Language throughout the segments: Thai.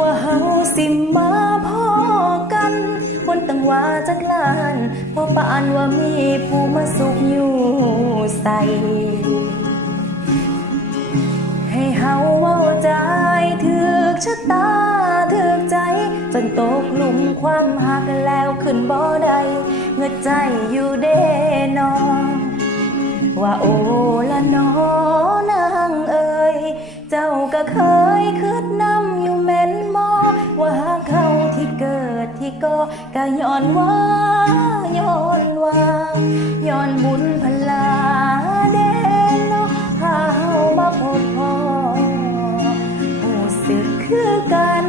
ว่าเฮาสิมาพอกันคนตั้งว่าจักลานพอปานว่ามีผู้มาสุขอยู่ใส่ให้เฮาเว้าใจถึกชะตาถึกใจ จนตกหลุมความหักแล้วขึ้นบ่ได้เงือใจอยู่เด้นอว่าโอละนอนางเอ่ยเจ้าก็เคยคืดนำ แม่นมอว่าเขาที่เกิดที่ก็กะย้อนว่าย้อนว่าย้อนบุญพลาเด่นเนาะพาเฮามาพบพ่อผู้สึกคือกัน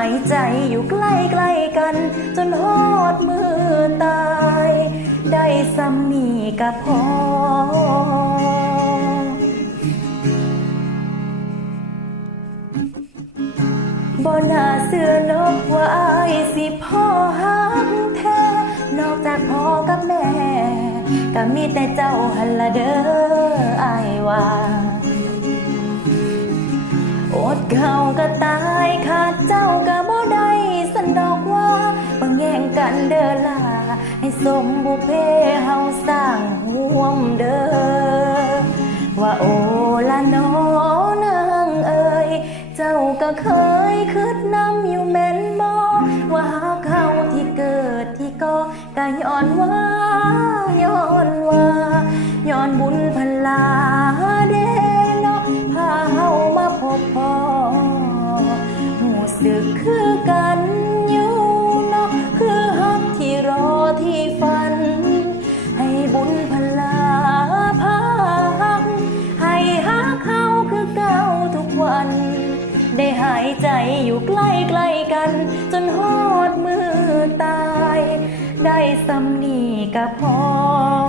ายใจอยู่ใกล้ใกล้กัน จนหอดมือตาย ได้ซ้ำนี่กับพอบ่น่าเชื่อนกว่าอายสิพ่อฮักแท้นอกจากพ่อกับแม่ ก็มีแต่เจ้าหันละเด้ออายว่าอดเขาก็ตาย สมบุเพเฮาสร้างห่วมเด้อว่าโอละนอนางเอ่ยเจ้าก็เคยคืดนำอยู่แม่นบ่ว่าเขาที่เกิดที่ก็ก็ย้อนว่าย้อนว่าย้อนบุญพลา ใจอยู่ใกล้ใกล้ๆกัน จนหอดมือตาย ได้ซ้ำนีกับพอ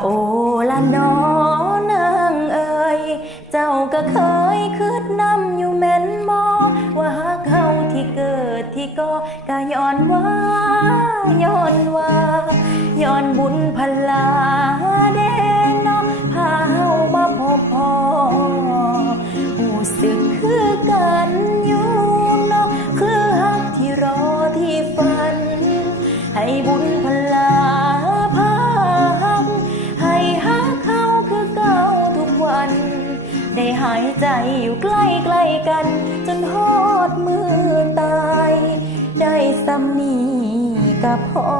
โอละน้อนางเอ่ยเจ้าก็เคยคืดนำอยู่แม่นมอว่าเขาที่เกิดที่ก็ก็ย้อนว่าย้อนว่าย้อนบุญพลาเดนเนาะพาเฮามาพบพอหูสึกคือกันอยู่เนาะคือฮักที่รอที่ฝัน ให้บุญ ใจอยู่ใกล้ใกล้กัน จนหอดมือตาย ได้ซ้ำนีกับพอ